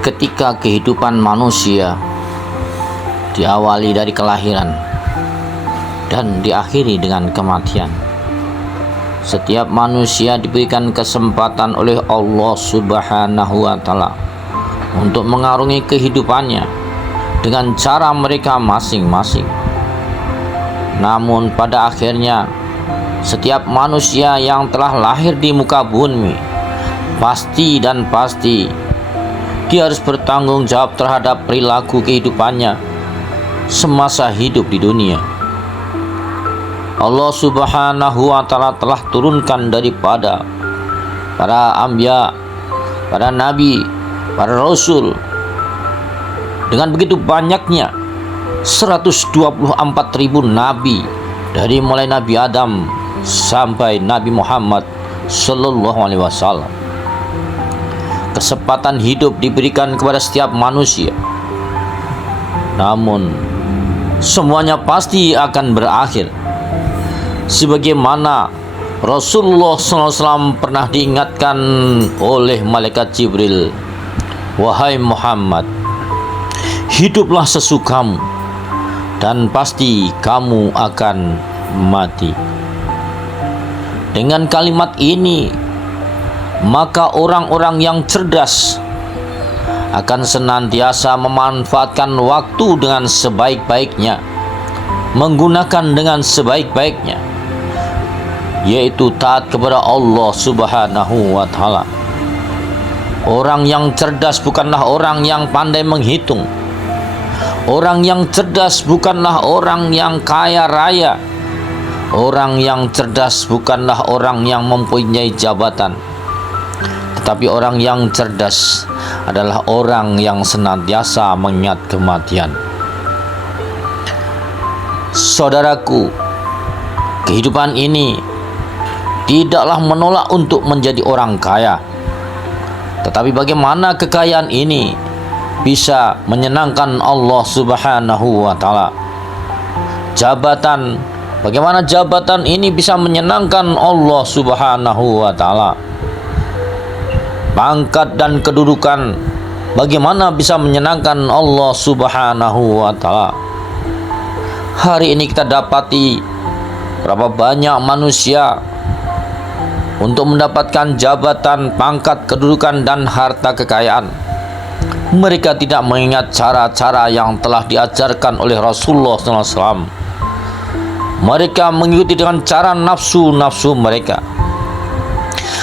Ketika kehidupan manusia diawali dari kelahiran dan diakhiri dengan kematian, setiap manusia diberikan kesempatan oleh Allah Subhanahu wa Ta'ala untuk mengarungi kehidupannya dengan cara mereka masing-masing. Namun pada akhirnya, setiap manusia yang telah lahir di muka bumi pasti dia harus bertanggung jawab terhadap perilaku kehidupannya semasa hidup di dunia. Allah Subhanahu wa Ta'ala telah turunkan daripada para anbiya, para nabi, para rasul dengan begitu banyaknya 124.000 nabi, dari mulai Nabi Adam sampai Nabi Muhammad sallallahu alaihi wasallam. Kesempatan hidup diberikan kepada setiap manusia, namun semuanya pasti akan berakhir. Sebagaimana Rasulullah SAW pernah diingatkan oleh malaikat Jibril, "Wahai Muhammad, hiduplah sesukamu dan pasti kamu akan mati." Dengan kalimat ini, maka orang-orang yang cerdas akan senantiasa memanfaatkan waktu dengan sebaik-baiknya, menggunakan dengan sebaik-baiknya, yaitu taat kepada Allah Subhanahu wa Ta'ala. Orang yang cerdas bukanlah orang yang pandai menghitung. Orang yang cerdas bukanlah orang yang kaya raya. Orang yang cerdas bukanlah orang yang mempunyai jabatan. Tetapi orang yang cerdas adalah orang yang senantiasa mengingat kematian. Saudaraku, kehidupan ini tidaklah menolak untuk menjadi orang kaya. Tetapi bagaimana kekayaan ini bisa menyenangkan Allah Subhanahu wa Ta'ala? Bagaimana jabatan ini bisa menyenangkan Allah Subhanahu wa Ta'ala? Pangkat dan kedudukan bagaimana bisa menyenangkan Allah Subhanahu wa Ta'ala? Hari ini kita dapati berapa banyak manusia untuk mendapatkan jabatan, pangkat, kedudukan, dan harta kekayaan, mereka tidak mengingat cara-cara yang telah diajarkan oleh Rasulullah SAW. Mereka mengikuti dengan cara nafsu-nafsu mereka,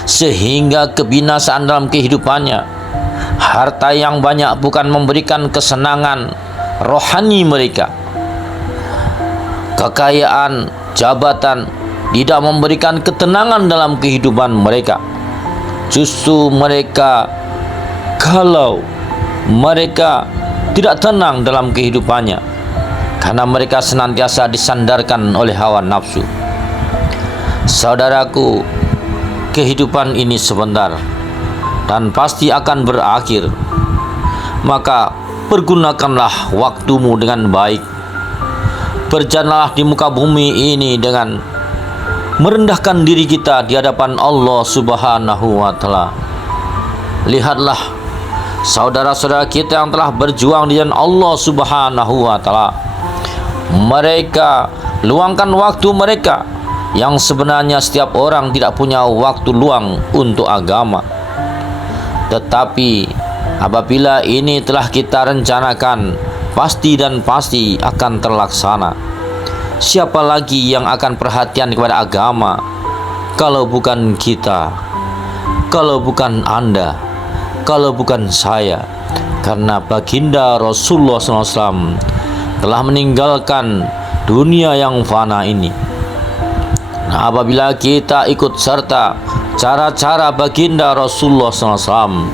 sehingga kebinasaan dalam kehidupannya. Harta yang banyak bukan memberikan kesenangan rohani mereka. Kekayaan, jabatan tidak memberikan ketenangan dalam kehidupan mereka. Justru kalau mereka tidak tenang dalam kehidupannya, karena mereka senantiasa disandarkan oleh hawa nafsu. Saudaraku, kehidupan ini sebentar dan pasti akan berakhir. Maka pergunakanlah waktumu dengan baik. Berjalanlah di muka bumi ini dengan merendahkan diri kita di hadapan Allah Subhanahu wa Ta'ala. Lihatlah saudara-saudara kita yang telah berjuang di jalan Allah Subhanahu wa Ta'ala. Mereka luangkan waktu mereka, yang sebenarnya setiap orang tidak punya waktu luang untuk agama. Tetapi apabila ini telah kita rencanakan, pasti akan terlaksana. Siapa lagi yang akan perhatian kepada agama kalau bukan kita, kalau bukan Anda, kalau bukan saya? Karena baginda Rasulullah SAW telah meninggalkan dunia yang fana ini. Nah, apabila kita ikut serta cara-cara baginda Rasulullah SAW,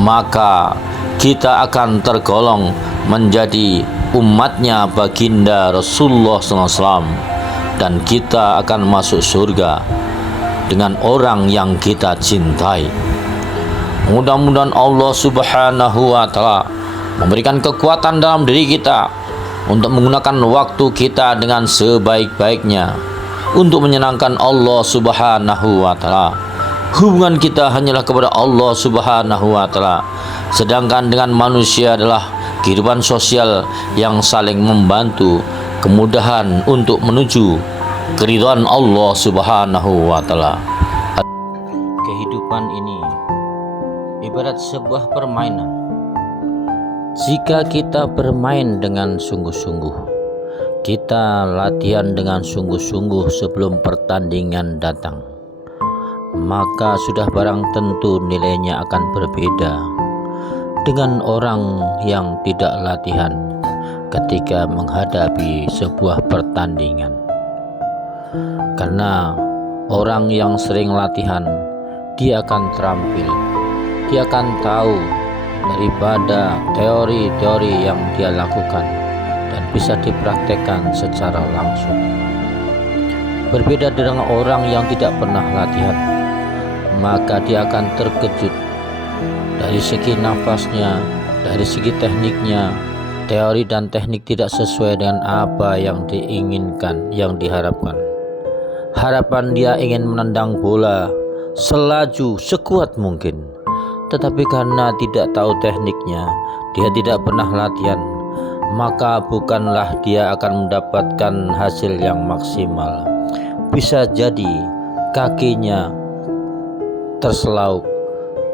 maka kita akan tergolong menjadi umatnya baginda Rasulullah SAW, dan kita akan masuk surga dengan orang yang kita cintai. Mudah-mudahan Allah Subhanahu wa Ta'ala memberikan kekuatan dalam diri kita untuk menggunakan waktu kita dengan sebaik-baiknya untuk menyenangkan Allah Subhanahu wa Ta'ala, Hubungan kita hanyalah kepada Allah Subhanahu wa taala. Sedangkan dengan manusia adalah kehidupan sosial yang saling membantu, kemudahan untuk menuju keridhaan Allah Subhanahu wa taala. Kehidupan ini ibarat sebuah permainan. Jika kita bermain dengan sungguh-sungguh, kita latihan dengan sungguh-sungguh sebelum pertandingan datang, maka sudah barang tentu nilainya akan berbeda dengan orang yang tidak latihan ketika menghadapi sebuah pertandingan. Karena orang yang sering latihan, dia akan terampil, dia akan tahu daripada teori-teori yang dia lakukan dan bisa dipraktekkan secara langsung. Berbeda dengan orang yang tidak pernah latihan, maka dia akan terkejut dari segi nafasnya, dari segi tekniknya. Teori dan teknik tidak sesuai dengan apa yang diinginkan, yang diharapkan. Harapan dia ingin menendang bola selaju sekuat mungkin, tetapi karena tidak tahu tekniknya, dia tidak pernah latihan, maka bukanlah dia akan mendapatkan hasil yang maksimal. Bisa jadi kakinya terselauk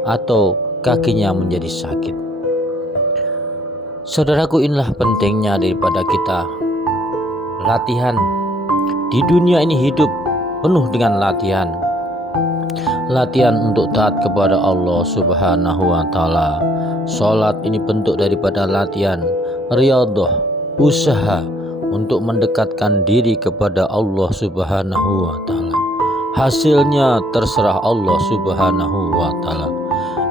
atau kakinya menjadi sakit. Saudaraku, inilah pentingnya daripada kita latihan. Di dunia ini hidup penuh dengan latihan. Latihan untuk taat kepada Allah Subhanahu wa taala. Salat ini bentuk daripada latihan, riyadhah, usaha untuk mendekatkan diri kepada Allah Subhanahu wa taala. Hasilnya terserah Allah Subhanahu wa taala.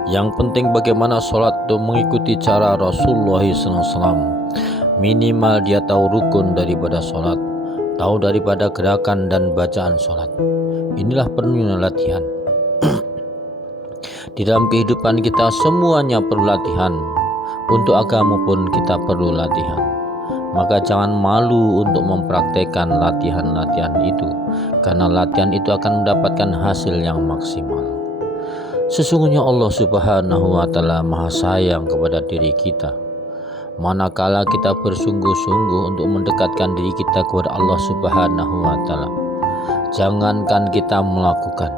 Yang penting bagaimana salat itu mengikuti cara Rasulullah SAW. Minimal dia tahu rukun daripada salat, tahu daripada gerakan dan bacaan salat. Inilah perlunya latihan. Di dalam kehidupan kita semuanya perlu latihan. Untuk agama pun kita perlu latihan. Maka jangan malu untuk mempraktekkan latihan-latihan itu, karena latihan itu akan mendapatkan hasil yang maksimal. Sesungguhnya Allah Subhanahu wa taala Maha sayang kepada diri kita. Manakala kita bersungguh-sungguh untuk mendekatkan diri kita kepada Allah Subhanahu wa taala, jangankan kita melakukan,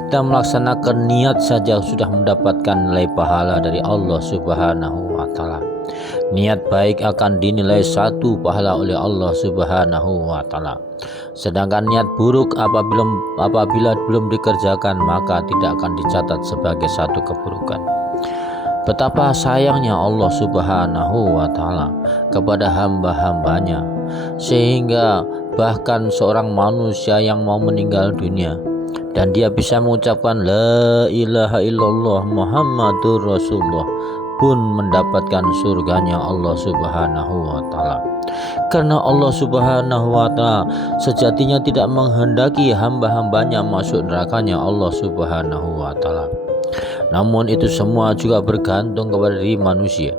kita melaksanakan niat saja sudah mendapatkan nilai pahala dari Allah Subhanahu wa taala. Niat baik akan dinilai 1 pahala oleh Allah Subhanahu wa taala. Sedangkan niat buruk apabila belum dikerjakan, maka tidak akan dicatat sebagai 1 keburukan. Betapa sayangnya Allah Subhanahu wa taala kepada hamba-hambanya, sehingga bahkan seorang manusia yang mau meninggal dunia dan dia bisa mengucapkan la ilaha illallah Muhammadur Rasulullah pun mendapatkan surganya Allah Subhanahu wa taala. Karena Allah Subhanahu wa taala sejatinya tidak menghendaki hamba-hambanya masuk nerakanya Allah Subhanahu wa taala. Namun itu semua juga bergantung kepada diri manusia.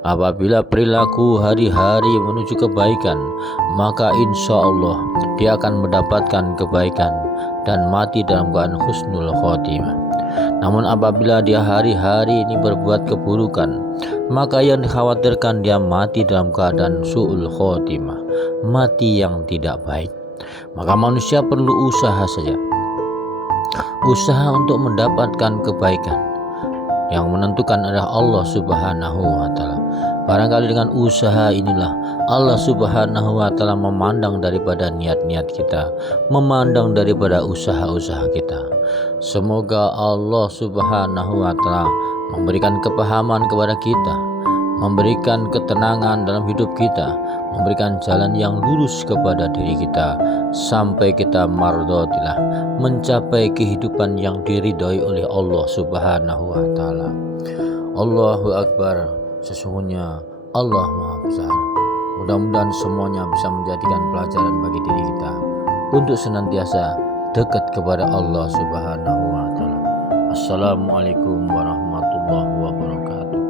Apabila perilaku hari-hari menuju kebaikan, maka insya Allah dia akan mendapatkan kebaikan dan mati dalam keadaan husnul khotimah. Namun apabila dia hari-hari ini berbuat keburukan, maka yang dikhawatirkan dia mati dalam keadaan su'ul khotimah, mati yang tidak baik. Maka manusia perlu usaha saja, usaha untuk mendapatkan kebaikan. Yang menentukan adalah Allah Subhanahu wa taala. Barangkali dengan usaha inilah Allah Subhanahu wa taala memandang daripada niat-niat kita, memandang daripada usaha-usaha kita. Semoga Allah Subhanahu wa taala memberikan kepahaman kepada kita, memberikan ketenangan dalam hidup kita, memberikan jalan yang lurus kepada diri kita sampai kita mardhatillah, mencapai kehidupan yang diridhoi oleh Allah Subhanahu wa taala. Allahu akbar, sesungguhnya Allah Maha Besar. Mudah-mudahan semuanya bisa menjadikan pelajaran bagi diri kita untuk senantiasa dekat kepada Allah Subhanahu wa taala. Assalamualaikum warahmatullahi wabarakatuh.